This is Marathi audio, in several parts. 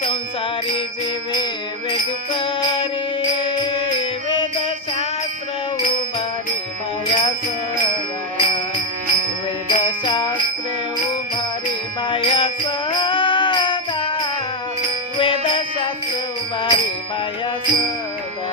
संसारी जीवे वेदुकारी वेदशास्त्र उभारी बाया सदा वेदशास्त्र उभारी बाया सदा वेदशास्त्र उभारी बाया सदा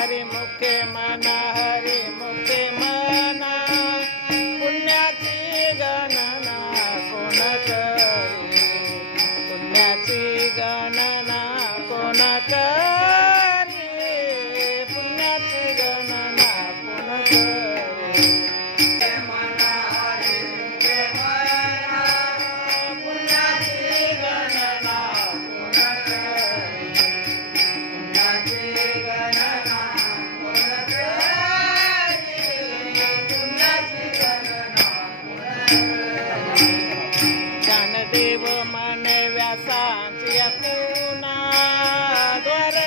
हरि मुखे मना हरि मुखे मना पुण्याची गणना कोण करी पुण्याची गणना कोण करी पुण्याची गणना कोण करी मना हरि मुखे मना पुण्याची गणना कोण करी पुण्याची